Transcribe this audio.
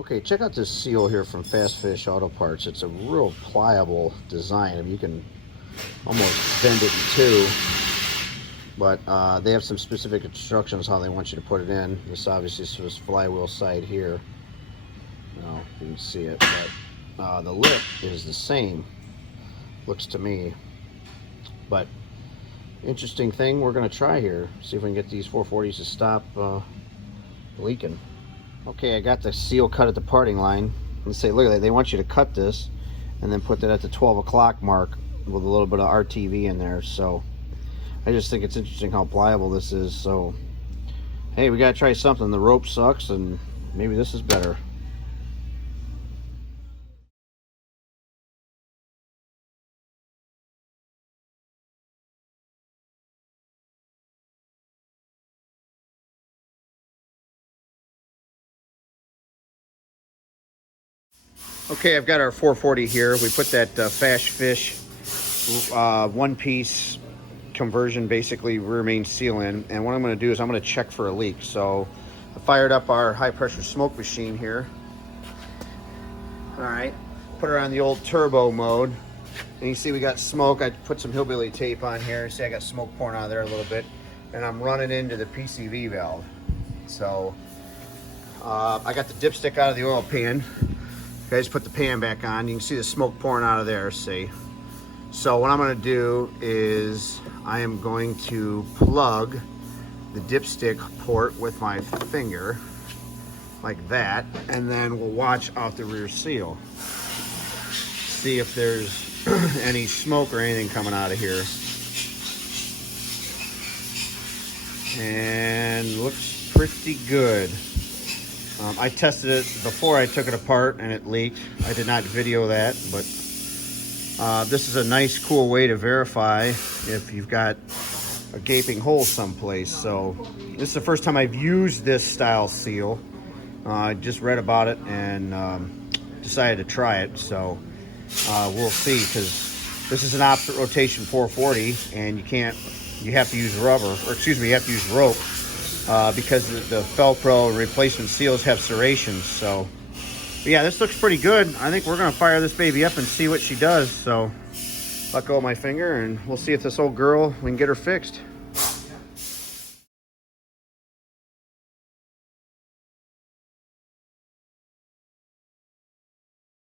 Okay, check out this seal here from Fast Fish Auto Parts. It's a real pliable design. I mean, you can almost bend it in two, but they have some specific instructions how they want you to put it in. This obviously is this flywheel side here. No, you can see it, but the lip is the same, looks to me. But interesting thing we're going to try here, see if we can get these 440s to stop leaking. Okay, I got the seal cut at the parting line. Let's say, look at that, they want you to cut this and then put that at the 12 o'clock mark with a little bit of RTV in there. So I just think it's interesting how pliable this is. So hey, we gotta try something. The rope sucks, and maybe this is better. Okay, I've got our 440 here. We put that Fast Fish one-piece conversion, basically rear main seal in, and what I'm going to do is I'm going to check for a leak. So I fired up our high-pressure smoke machine here. All right, put her on the old turbo mode, and you see we got smoke. I put some hillbilly tape on here. See, I got smoke pouring out of there a little bit, and I'm running into the PCV valve. So I got the dipstick out of the oil pan. Guys, put the pan back on. You can see the smoke pouring out of there, see. So what I'm going to do is I am going to plug the dipstick port with my finger like that, and then we'll watch out the rear seal. See if there's any smoke or anything coming out of here. And looks pretty good. I tested it before I took it apart and it leaked. I did not video that, but this is a nice, cool way to verify if you've got a gaping hole someplace. So this is the first time I've used this style seal. I just read about it and decided to try it. So we'll see, because this is an opposite rotation 440, and you have to use rubber, or excuse me, you have to use rope. Because the Velcro replacement seals have serrations. So yeah, this looks pretty good. I think we're gonna fire this baby up and see what she does. So let go of my finger and we'll see if this old girl, we can get her fixed.